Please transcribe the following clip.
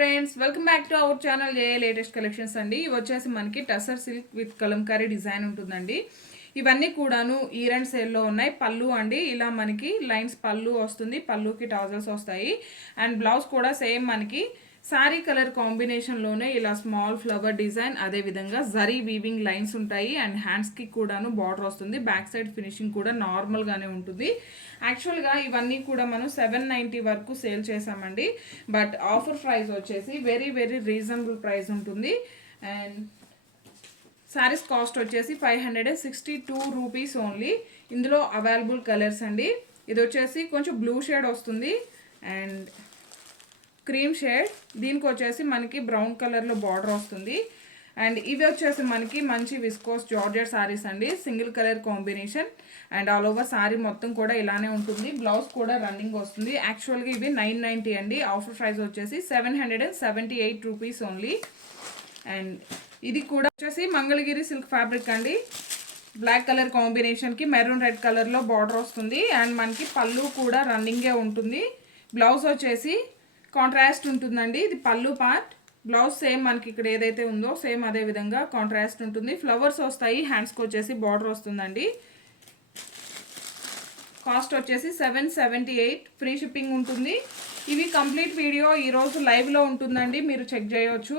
Friends welcome back to our channel A latest collections అండి. ఇవి వచ్చేసి మనకి tussar silk with Kalamkari design ఉంటుందండి. ఇవన్నీ కూడాను ఇయర్ అండ్ సేల్లో ఉన్నాయి. పళ్ళు అండి ఇలా మనకి లైన్స్ పళ్ళు వస్తుంది, పళ్ళుకి టాజల్స్ వస్తాయి. అండ్ బ్లౌజ్ కూడా సేమ్ మనకి సారీ కలర్ కాంబినేషన్లోనే ఇలా స్మాల్ ఫ్లవర్ డిజైన్, అదేవిధంగా జరీ వీవింగ్ లైన్స్ ఉంటాయి. అండ్ హ్యాండ్స్కి కూడాను బార్డర్ వస్తుంది. బ్యాక్ సైడ్ ఫినిషింగ్ కూడా నార్మల్గానే ఉంటుంది. యాక్చువల్గా ఇవన్నీ కూడా మనం 790 వరకు సేల్ చేసామండి. బట్ ఆఫర్ ప్రైస్ వచ్చేసి వెరీ రీజనబుల్ ప్రైస్ ఉంటుంది. అండ్ శారీస్ కాస్ట్ వచ్చేసి 562 రూపీస్ ఓన్లీ. ఇందులో అవైలబుల్ కలర్స్ అండి. ఇది వచ్చేసి కొంచెం బ్లూ షేడ్ వస్తుంది అండ్ క్రీమ్ షేడ్, దీనికి వచ్చేసి మనకి బ్రౌన్ కలర్లో బార్డర్ వస్తుంది. అండ్ ఇవి వచ్చేసి మనకి మంచి విస్కోస్ జార్జెట్ సారీస్ అండి, single colour combination. And all over sorry మొత్తం కూడా ఇలానే ఉంటుంది. బ్లౌజ్ కూడా రన్నింగ్ వస్తుంది. యాక్చువల్గా ఇవి 990 అండి. ఆఫర్ ప్రైస్ వచ్చేసి 778 రూపీస్ ఓన్లీ. అండ్ ఇది కూడా వచ్చేసి మంగళగిరి సిల్క్ ఫ్యాబ్రిక్ అండి. బ్లాక్ కలర్ కాంబినేషన్కి మెరూన్ రెడ్ కలర్లో బార్డర్ వస్తుంది. అండ్ మనకి పళ్ళు కూడా రన్నింగే ఉంటుంది. బ్లౌజ్ వచ్చేసి కాంట్రాస్ట్ ఉంటుందండి. ఇది పళ్ళు పార్ట్, బ్లౌజ్ సేమ్ మనకి ఇక్కడ ఏదైతే ఉందో సేమ్ అదే విధంగా కాంట్రాస్ట్ ఉంటుంది. ఫ్లవర్స్ వస్తాయి, హ్యాండ్స్కి వచ్చేసి బార్డర్ వస్తుందండి. కాస్ట్ వచ్చేసి 778, ఫ్రీ షిప్పింగ్ ఉంటుంది. ఇవి కంప్లీట్ వీడియో ఈరోజు లైవ్లో ఉంటుందండి, మీరు చెక్ చేయవచ్చు.